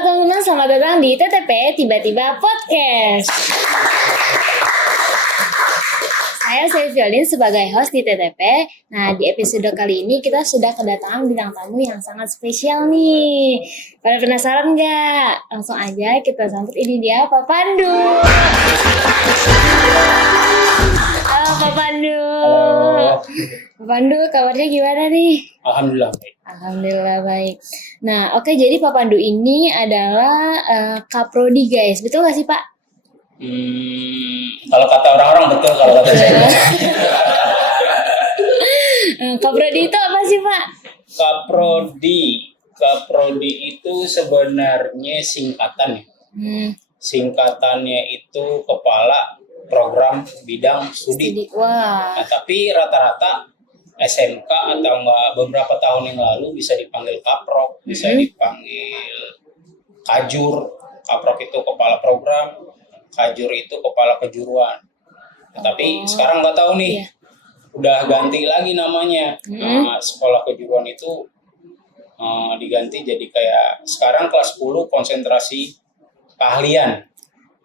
teman-teman, selamat datang di TTP Tiba-Tiba Podcast. Saya Violin sebagai host di TTP. Nah, di episode kali ini kita sudah kedatangan bintang tamu yang sangat spesial nih. Pada penasaran nggak? Langsung aja kita sambut, ini dia Pak Pandu. Halo Pak Pandu. Halo. Pak Pandu, kabarnya gimana nih? Alhamdulillah baik. Alhamdulillah baik. Nah, oke, jadi Pak Pandu ini adalah Kaprodi, guys. Betul nggak sih, Pak? Kalau kata orang-orang betul, kalau kata saya enggak. Kaprodi itu apa sih, Pak? Kaprodi itu sebenarnya singkatan ya. Singkatannya itu Kepala Program Bidang Studi. Wah. Nah, tapi rata-rata SMK atau enggak beberapa tahun yang lalu bisa dipanggil Kaprok, bisa dipanggil Kajur. Kaprok itu Kepala Program, Kajur itu Kepala Kejuruan. Nah, tapi sekarang nggak tahu nih, udah ganti lagi namanya. Nah, sekolah kejuruan itu diganti jadi kayak sekarang kelas 10 konsentrasi keahlian,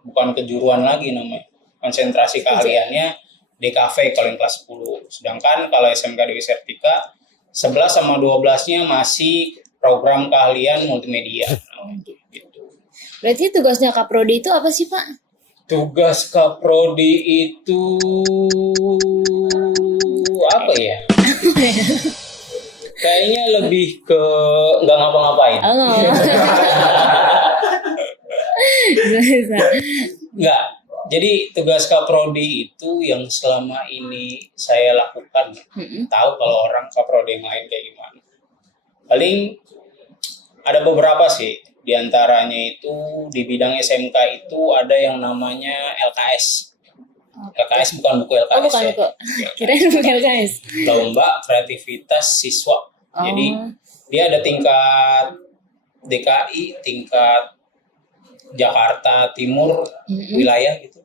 bukan kejuruan lagi namanya. Konsentrasi keahliannya DKV kalau yang kelas 10. Sedangkan kalau SMK Dewi Sertika 11 sama 12-nya masih program keahlian multimedia. Gitu. Berarti tugasnya Kaprodi itu apa sih, Pak? Tugas Kaprodi itu apa ya? Kayaknya lebih ke nggak ngapa-ngapain. Nggak. Jadi tugas Kaprodi itu yang selama ini saya lakukan. Tahu kalau orang Kaprodi yang lain kayak gimana. Paling ada beberapa sih. Di antaranya itu di bidang SMK itu ada yang namanya LKS. LKS bukan buku LKS. Oh, bukan ya. buku. Kirain buku LKS. Lomba Kreativitas Siswa. Jadi dia ada tingkat DKI, tingkat Jakarta Timur, wilayah gitu,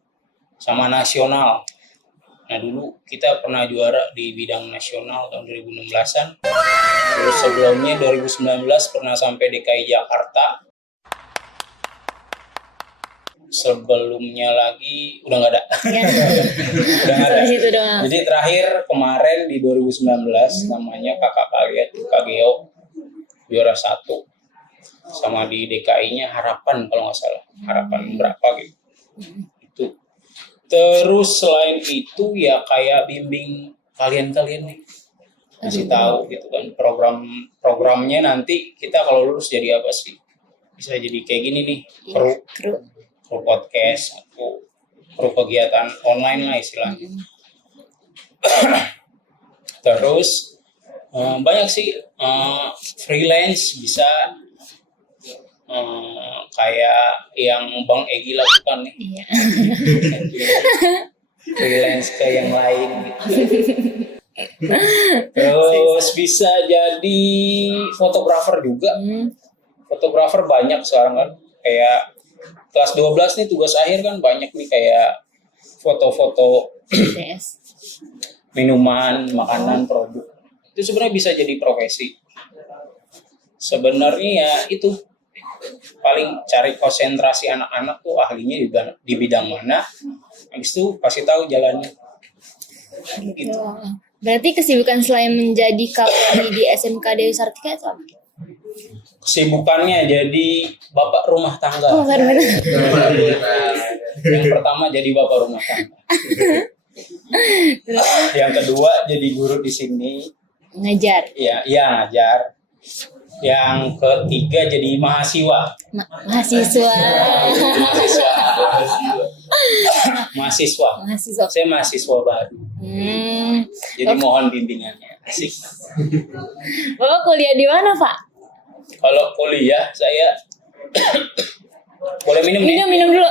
sama nasional. Nah dulu kita pernah juara di bidang nasional tahun 2016-an. Terus sebelumnya 2019 pernah sampai DKI Jakarta. Sebelumnya lagi udah nggak ada. Udah nggak ada. Jadi terakhir kemarin di 2019 namanya kakak kalian KGO juara 1. Sama di DKI-nya Harapan kalau nggak salah, Harapan berapa gitu. Itu. Terus selain itu ya kayak bimbing kalian-kalian nih, kasih tahu gitu kan programnya nanti kita kalau lulus jadi apa sih? Bisa jadi kayak gini nih, kru podcast atau kru kegiatan online lah istilahnya. Terus banyak sih freelance bisa. Kayak yang Bang Egi lakukan nih. Iya. Freelance ke yang lain gitu. Terus bisa jadi fotografer juga. Fotografer banyak sekarang kan. Kayak kelas 12 nih tugas akhir kan banyak nih kayak foto-foto minuman, makanan, produk. Itu sebenarnya bisa jadi profesi. Sebenarnya ya itu paling cari konsentrasi anak-anak tuh ahlinya di bidang mana, habis itu kasih tahu jalannya. Gitu. Berarti kesibukan selain menjadi Kaprodi di SMK Dewi Sartika itu apa? Kesibukannya jadi bapak rumah tangga. Oh, benar. Yang pertama jadi bapak rumah tangga. Yang kedua jadi guru di sini. Ngajar. Iya ngajar. Yang ketiga jadi mahasiswa. Mahasiswa. Saya mahasiswa baru. Jadi mohon bimbingannya. Asik. Bapak kuliah di mana, Pak? Kalau kuliah saya boleh minum nih? Minum dulu.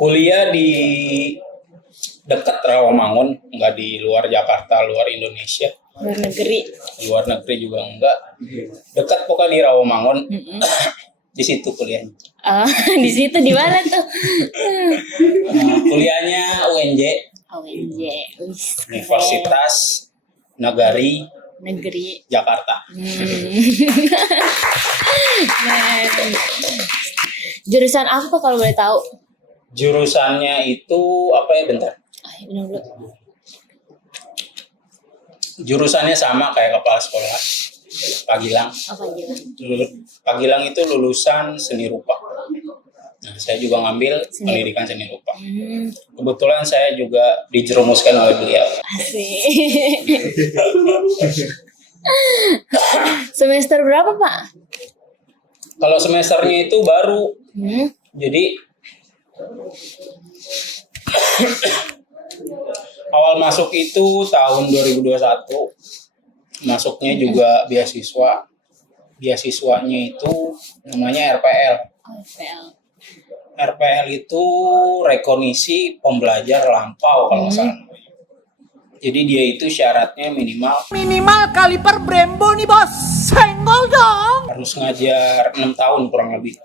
Kuliah di dekat Rawamangun, enggak di luar Jakarta, luar Indonesia. Luar negeri juga enggak. Dekat pokoknya di Rawamangun. Di situ kuliahnya. Di situ di mana tuh? Kuliahnya UNJ. ONJ. Wih, Universitas Negeri Negeri. Jakarta. Nah, jurusan apa kalau boleh tahu? Jurusannya itu apa ya, bentar. Minum dulu. Jurusannya sama kayak kepala sekolah Pagilang. Apa gitu? Pagilang itu lulusan seni rupa. Nah, saya juga ngambil pendidikan seni rupa. Kebetulan saya juga dijerumuskan oleh beliau. Asik. Semester berapa, Pak? Kalau semesternya itu baru. Jadi awal masuk itu tahun 2021. Masuknya juga beasiswa. Beasiswanya itu namanya RPL. RPL. RPL itu rekognisi pembelajar lampau kalau nggak salah. Jadi dia itu syaratnya minimal kaliper Brembo nih bos, senggol dong. harus ngajar 6 tahun kurang lebih.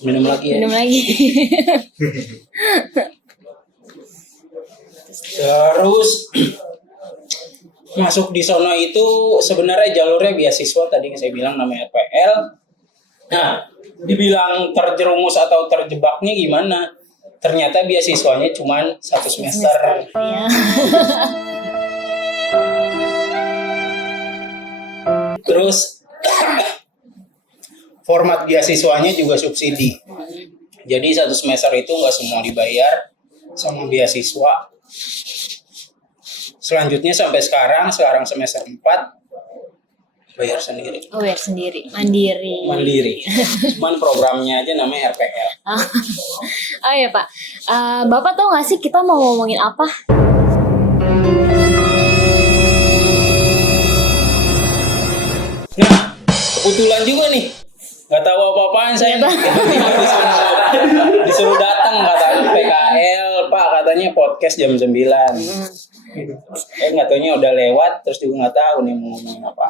Minum lagi ya. Minum lagi. Terus masuk di sono itu sebenarnya jalurnya beasiswa tadi yang saya bilang namanya RPL. Nah, dibilang terjerumus atau terjebaknya gimana? Ternyata beasiswanya cuma 1 semester. Ya. Terus format beasiswanya juga subsidi. Jadi 1 semester itu nggak semua dibayar sama beasiswa. Selanjutnya sampai sekarang semester 4 bayar sendiri. Oh, bayar sendiri, mandiri. Mandiri. Cuman programnya aja namanya RPL. Oh ya Pak, Bapak tahu nggak sih kita mau ngomongin apa? Nah, kebetulan juga nih. Nggak tahu apa-apaan saya. Tiba-tiba disuruh datang katanya PKL, Pak, katanya podcast jam 9. Nggak taunya udah lewat, terus juga nggak tahu nih mau ngomongin apa.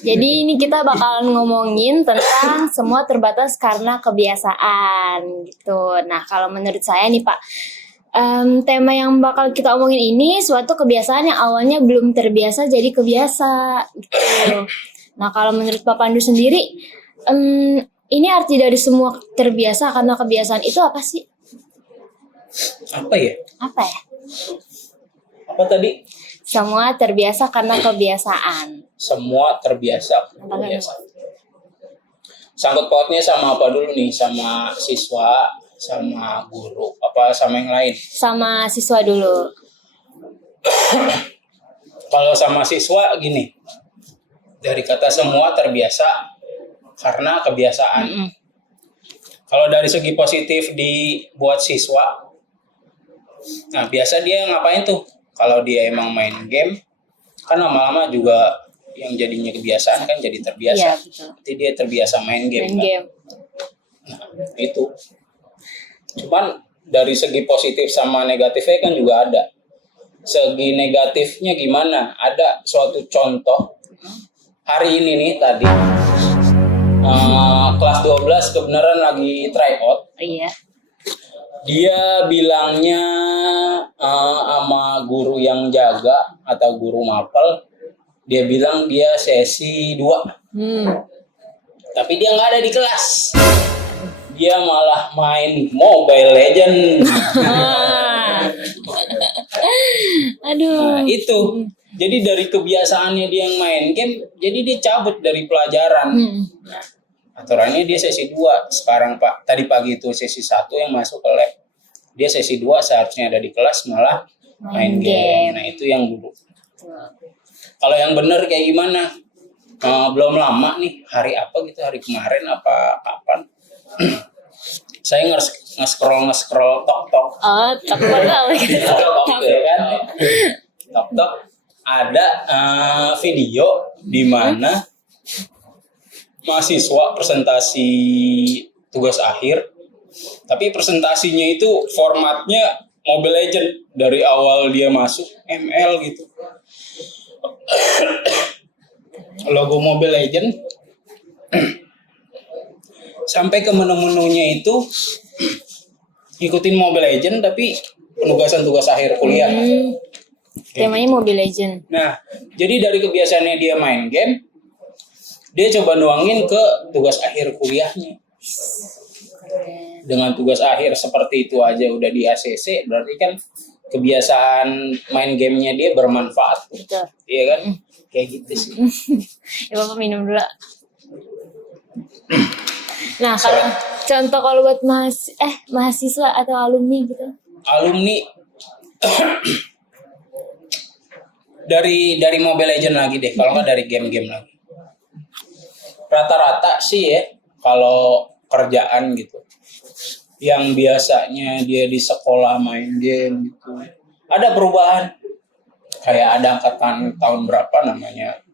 Jadi ini kita bakalan ngomongin tentang semua terbatas karena kebiasaan gitu. Nah kalau menurut saya nih Pak, tema yang bakal kita omongin ini suatu kebiasaan yang awalnya belum terbiasa jadi kebiasa gitu. Nah kalau menurut Pak Pandu sendiri, ini arti dari semua terbiasa karena kebiasaan itu apa sih? Apa ya? Apa ya? Apa tadi? Semua terbiasa karena kebiasaan. Semua terbiasa. Sangkut pautnya sama apa dulu nih? Sama siswa, sama guru, apa sama yang lain? Sama siswa dulu. Kalau sama siswa gini, dari kata semua terbiasa karena kebiasaan. Kalau dari segi positif dibuat siswa, nah biasa dia ngapain tuh? Kalau dia emang main game, kan lama-lama juga yang jadinya kebiasaan kan jadi terbiasa. Iya, betul. Jadi dia terbiasa main game. Main game. Nah, itu. Cuman dari segi positif sama negatifnya kan juga ada. Segi negatifnya gimana? Ada suatu contoh. Hari ini nih tadi, kelas 12 kebenaran lagi tryout. Iya. Dia bilangnya sama guru yang jaga atau guru mapel, dia bilang dia sesi 2. Tapi dia nggak ada di kelas. Dia malah main Mobile Legend. Aduh. Nah, itu. Jadi dari kebiasaannya dia yang main game, jadi dia cabut dari pelajaran. Nah, aturannya dia sesi 2 sekarang Pak. Tadi pagi itu sesi 1 yang masuk ke lab. Dia sesi 2 seharusnya ada di kelas malah main game. Nah itu yang buruk. Kalau yang benar kayak gimana? Belum lama nih, hari apa gitu, hari kemarin apa kapan? Saya nge-scroll tok-tok. Oh, tok-tok kali. Tok-tok ya kan? Tok-tok. Ada video di mana mahasiswa presentasi tugas akhir, tapi presentasinya itu formatnya Mobile Legend dari awal dia masuk ML gitu, logo Mobile Legend sampai ke menu-menunya ngikutin Mobile Legend tapi penugasan tugas akhir kuliah. Temanya Mobile Legend. Nah, jadi dari kebiasaannya dia main game, dia coba nuangin ke tugas akhir kuliahnya. Dengan tugas akhir seperti itu aja udah di ACC, berarti kan kebiasaan main gamenya dia bermanfaat. Betul. Iya kan? Kayak gitu sih. Ya Bapak minum dulu. Nah, kalau buat mahasiswa atau alumni gitu. Alumni dari Mobile Legend lagi deh, kalau nggak dari game-game lagi. Rata-rata sih ya, kalau kerjaan gitu, yang biasanya dia di sekolah main game gitu, ada perubahan. Kayak ada angkatan tahun berapa namanya,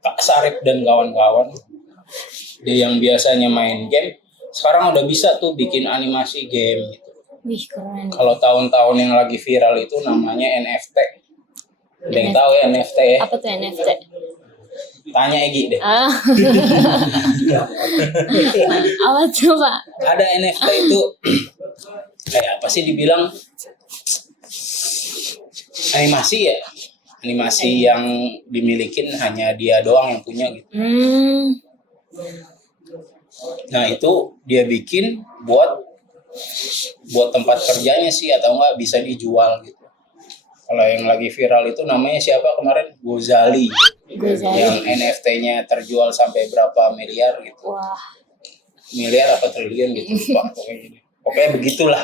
Kak Sarip dan kawan-kawan. Dia yang biasanya main game, sekarang udah bisa tuh bikin animasi game gitu. Wih, keren. Kalau tahun-tahun yang lagi viral itu namanya NFT. Ada yang tahu ya NFT ya? Apa tuh NFT? Tanya Egi deh. Apa tuh Pak? Ada NFT itu kayak apa sih dibilang animasi ya? Animasi yang dimilikin hanya dia doang yang punya gitu. Nah itu dia bikin buat tempat kerjanya sih, atau enggak bisa dijual gitu. Kalau yang lagi viral itu namanya siapa kemarin? Gozali. Yang NFT-nya terjual sampai berapa miliar gitu. Wah. Miliar apa triliun gitu, lupa pokoknya begitulah.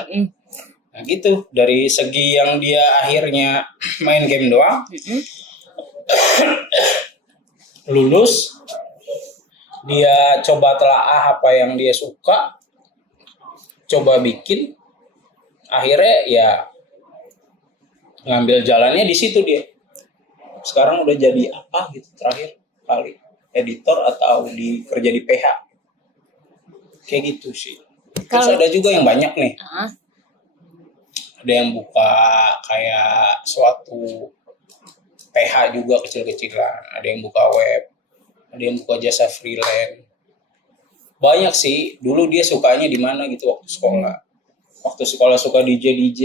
Nah gitu, dari segi yang dia akhirnya main game doang, lulus, dia coba telaah apa yang dia suka, coba bikin, akhirnya ya ngambil jalannya di situ dia. Sekarang udah jadi apa gitu terakhir kali, editor atau kerja di PH, kayak gitu sih. Terus ada juga yang banyak nih. Ada yang buka kayak suatu PH juga kecil-kecilan, ada yang buka web, ada yang buka jasa freelance. Banyak sih. Dulu dia sukanya di mana gitu waktu sekolah. Waktu sekolah suka DJ,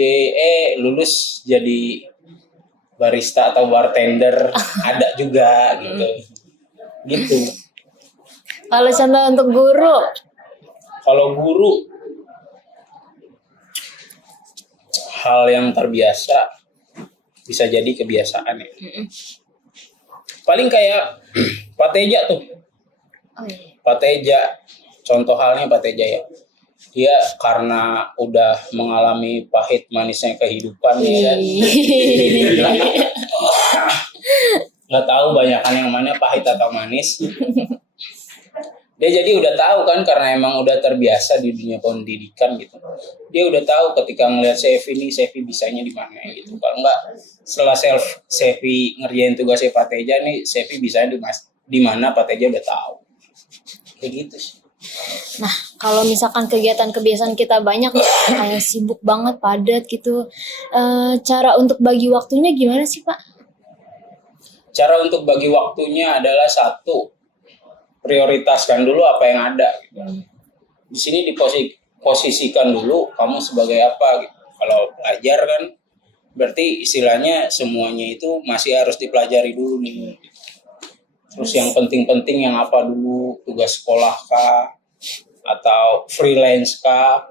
lulus jadi barista atau bartender, ada juga gitu. Gitu. Kalau contoh untuk guru? Kalau guru, hal yang terbiasa bisa jadi kebiasaan ya. Paling kayak Pak Teja tuh. Oh, iya. Pak Teja, contoh halnya Pak Teja ya. Dia karena udah mengalami pahit manisnya kehidupan ya. Nggak tahu banyakan yang mana pahit atau manis. Dia jadi udah tahu kan, karena emang udah terbiasa di dunia pendidikan gitu. Dia udah tahu ketika ngelihat Sevi bisanya di mana gitu. Kalau enggak, setelah Sevi ngerjain tugasnya Pak Teja nih, Sevi bisanya di mana Pak Teja udah tahu. Kayak gitu sih. Nah, kalau misalkan kegiatan kebiasaan kita banyak, kayak sibuk banget, padat gitu, cara untuk bagi waktunya gimana sih Pak? Cara untuk bagi waktunya adalah satu, prioritaskan dulu apa yang ada. Gitu. Di sini diposisikan dulu kamu sebagai apa. Gitu. Kalau belajar kan, berarti istilahnya semuanya itu masih harus dipelajari dulu nih. Terus yang penting-penting yang apa dulu, tugas sekolah kah, atau freelance kah.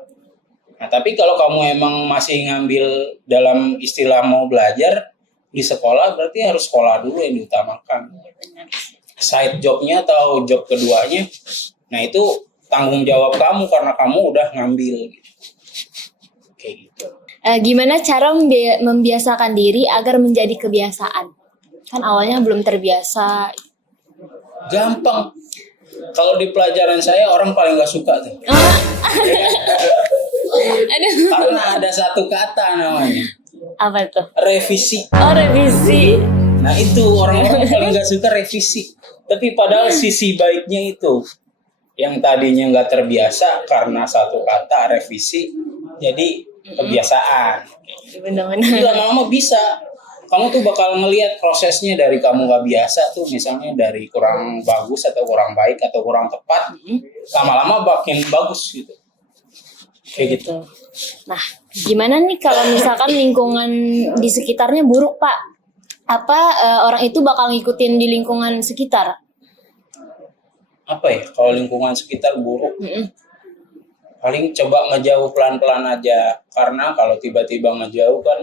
Nah tapi kalau kamu emang masih ngambil dalam istilah mau belajar di sekolah, berarti harus sekolah dulu yang diutamakan. Side jobnya atau job keduanya, nah itu tanggung jawab kamu karena kamu udah ngambil gitu. Kayak gitu. Gimana cara membiasakan diri agar menjadi kebiasaan? Kan awalnya belum terbiasa. Gampang. Kalau di pelajaran saya orang paling gak suka tuh. Karena ada satu kata namanya. Apa tuh? Revisi. Oh, revisi. Nah itu orang-orang paling gak suka revisi. Tapi padahal sisi baiknya itu, yang tadinya gak terbiasa karena satu kata revisi, jadi kebiasaan. Benar-benar. Lama-lama bisa. Kamu tuh bakal ngelihat prosesnya dari kamu gak biasa tuh, misalnya dari kurang bagus atau kurang baik atau kurang tepat, lama-lama makin bagus gitu. kayak gitu. Nah, gimana nih kalau misalkan lingkungan di sekitarnya buruk, Pak? Apa orang itu bakal ngikutin di lingkungan sekitar? Apa ya, kalau lingkungan sekitar buruk, Mm-mm. paling coba ngejauh pelan-pelan aja. Karena kalau tiba-tiba ngejauh kan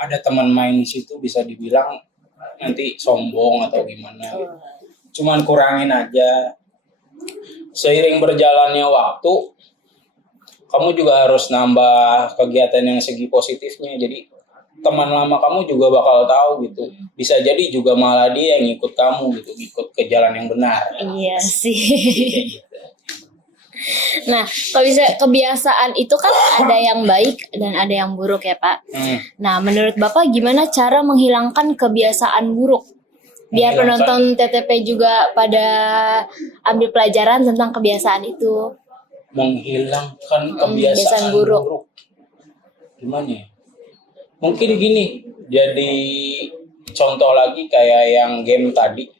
ada teman main di situ, bisa dibilang nanti sombong atau gimana. Cuman kurangin aja. Seiring berjalannya waktu, kamu juga harus nambah kegiatan yang segi positifnya. Jadi teman lama kamu juga bakal tahu gitu. Bisa jadi juga malah dia yang ikut kamu gitu, ikut ke jalan yang benar. Iya sih. Nah, kalau bisa kebiasaan itu kan ada yang baik dan ada yang buruk ya, Pak. Nah, menurut Bapak gimana cara menghilangkan kebiasaan buruk? Biar penonton TTP juga pada ambil pelajaran tentang kebiasaan itu. Menghilangkan kebiasaan buruk. Gimana ya? Mungkin gini, jadi contoh lagi kayak yang game tadi.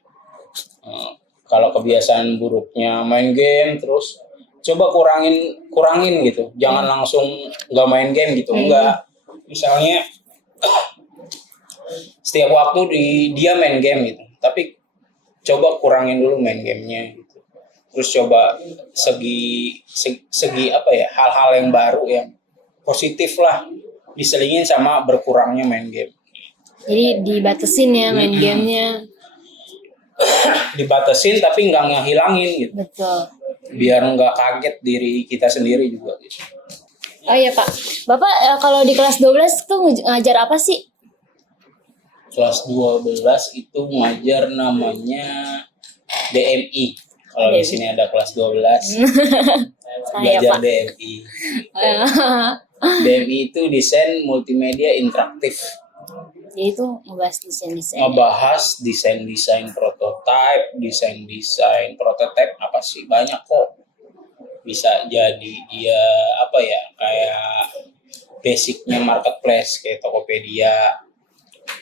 Kalau kebiasaan buruknya main game terus, coba kurangin gitu. Jangan langsung nggak main game gitu, enggak. Misalnya setiap waktu dia main game gitu, tapi coba kurangin dulu main gamenya gitu. Terus coba segi apa ya, hal-hal yang baru yang positif lah, diselingin sama berkurangnya main game. Jadi dibatasin ya main gamenya. Dibatasin tapi nggak ngehilangin gitu. Betul. Biar nggak kaget diri kita sendiri juga gitu. Oh iya Pak, Bapak kalau di kelas 12 tuh ngajar apa sih? Kelas 12 itu ngajar namanya DMI. Kalau di sini ada kelas 12. Belajar Pak. DMI. DMI itu desain multimedia interaktif. Jadi itu ngebahas desain-desain. Ngebahas desain-desain prototype, desain-desain prototype apa sih, banyak kok. Bisa jadi dia apa ya, kayak basicnya marketplace kayak Tokopedia.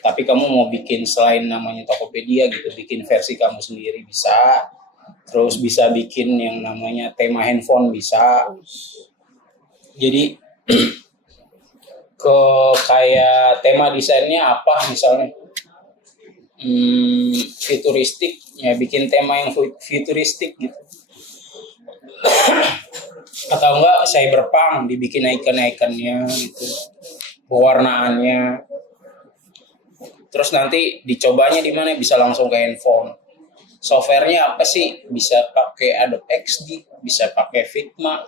Tapi kamu mau bikin selain namanya Tokopedia gitu, bikin versi kamu sendiri bisa. Terus bisa bikin yang namanya tema handphone bisa. Jadi ke kayak tema desainnya apa misalnya futuristik ya, bikin tema yang futuristik gitu. Atau enggak cyberpunk, dibikin icon-iconnya gitu, pewarnaannya. Terus nanti dicobanya di mana, bisa langsung ke handphone. Softwarenya apa sih? Bisa pakai Adobe XD, bisa pakai Figma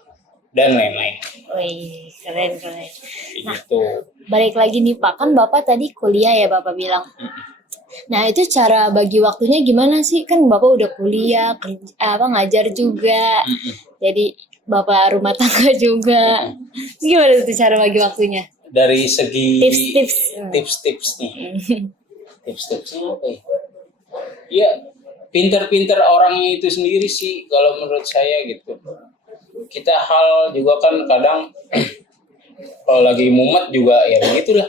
dan lain-lain. Wih, keren. Nah, Gitu. balik lagi nih Pak, kan Bapak tadi kuliah ya Bapak bilang. Nah itu cara bagi waktunya gimana sih? Kan Bapak udah kuliah, ngajar juga. Jadi Bapak rumah tangga juga. Terus gimana tuh cara bagi waktunya? Dari segi Tips-tips. nih. Tips-tipsnya apa ya? Ya, pinter-pinter orangnya itu sendiri sih kalau menurut saya gitu. Kita hal juga kan kadang kalau lagi mumet juga ya begitulah.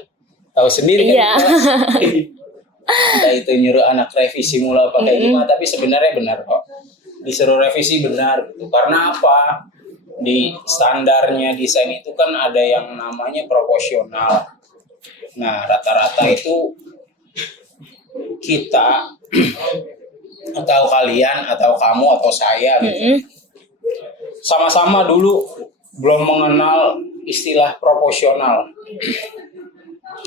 Tahu sendiri kan. Iya. Entah itu nyuruh anak revisi mula apa kayak gimana, tapi sebenarnya benar kok. Disuruh revisi benar gitu. Karena apa? Di standarnya desain itu kan ada yang namanya proporsional. Nah, rata-rata itu kita atau kalian atau kamu atau saya gitu. Sama-sama dulu belum mengenal istilah proporsional.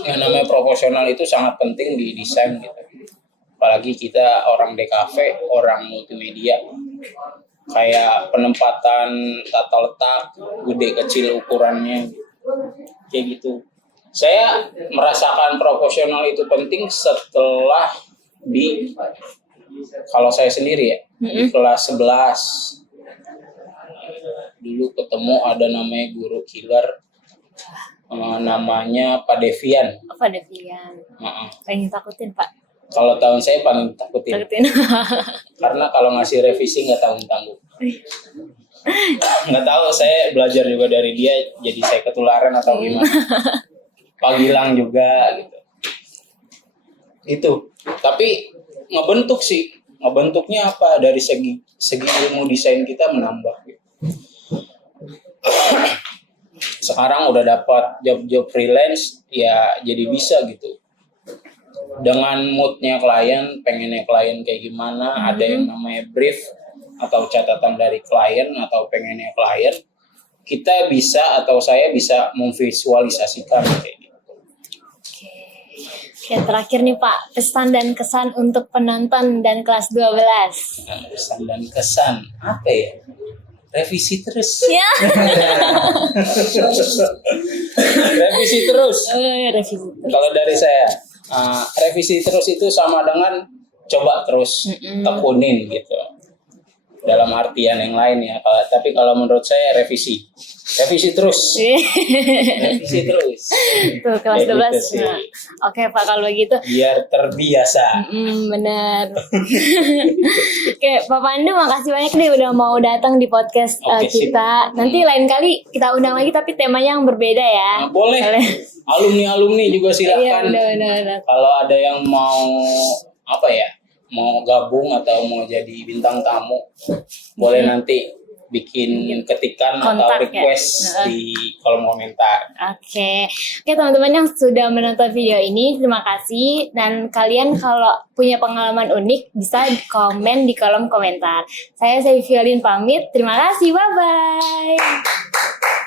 Yang namanya proporsional itu sangat penting di desain gitu. Apalagi kita orang DKV, orang multimedia. Kayak penempatan tata letak, gede kecil ukurannya, kayak gitu. Saya merasakan proporsional itu penting setelah kalau saya sendiri ya, di kelas 11. Dulu ketemu ada namanya guru killer, namanya Pak Devian. Apa Devian? Pengen takutin Pak? Kalau tahun saya paling takutin. Karena kalau ngasih revisi nggak tanggung-tanggung. Nggak tahu, saya belajar juga dari dia, jadi saya ketularan atau gimana. Pak Gilang juga gitu. Itu. Tapi ngebentuk sih. Ngebentuknya apa? Dari segi ilmu desain kita menambah gitu. sekarang udah dapat job-job freelance ya jadi bisa gitu. Dengan moodnya klien, pengennya klien kayak gimana, ada yang namanya brief atau catatan dari klien atau pengennya klien, kita bisa atau saya bisa memvisualisasikan kayak gitu. Oke, terakhir nih Pak, pesan dan kesan untuk penonton dan kelas 12. Nah, pesan dan kesan apa ya? Revisi terus. Ya. Revisi terus. Revisi. Kalau dari saya, revisi terus itu sama dengan coba terus, tekunin gitu. Dalam artian yang lain ya. Tapi kalau menurut saya revisi terus. Revisi terus. Tuh kelas Kayak 12. gitu sih. Nah, oke Pak, kalau begitu. Biar terbiasa. Benar. Oke, Pak Pandu makasih banyak nih udah mau datang di podcast Oke, sip. kita. Nanti lain kali kita undang lagi tapi temanya yang berbeda ya. Nah, boleh. Alumni juga Iya, silakan. benar. Kalau ada yang mau mau gabung atau mau jadi bintang tamu, boleh nanti bikin ketikan atau Kontak ya? request di kolom komentar. Oke, teman-teman yang sudah menonton video ini, terima kasih. Dan kalian kalau punya pengalaman unik bisa komen di kolom komentar. Saya Violin pamit. Terima kasih. Bye bye.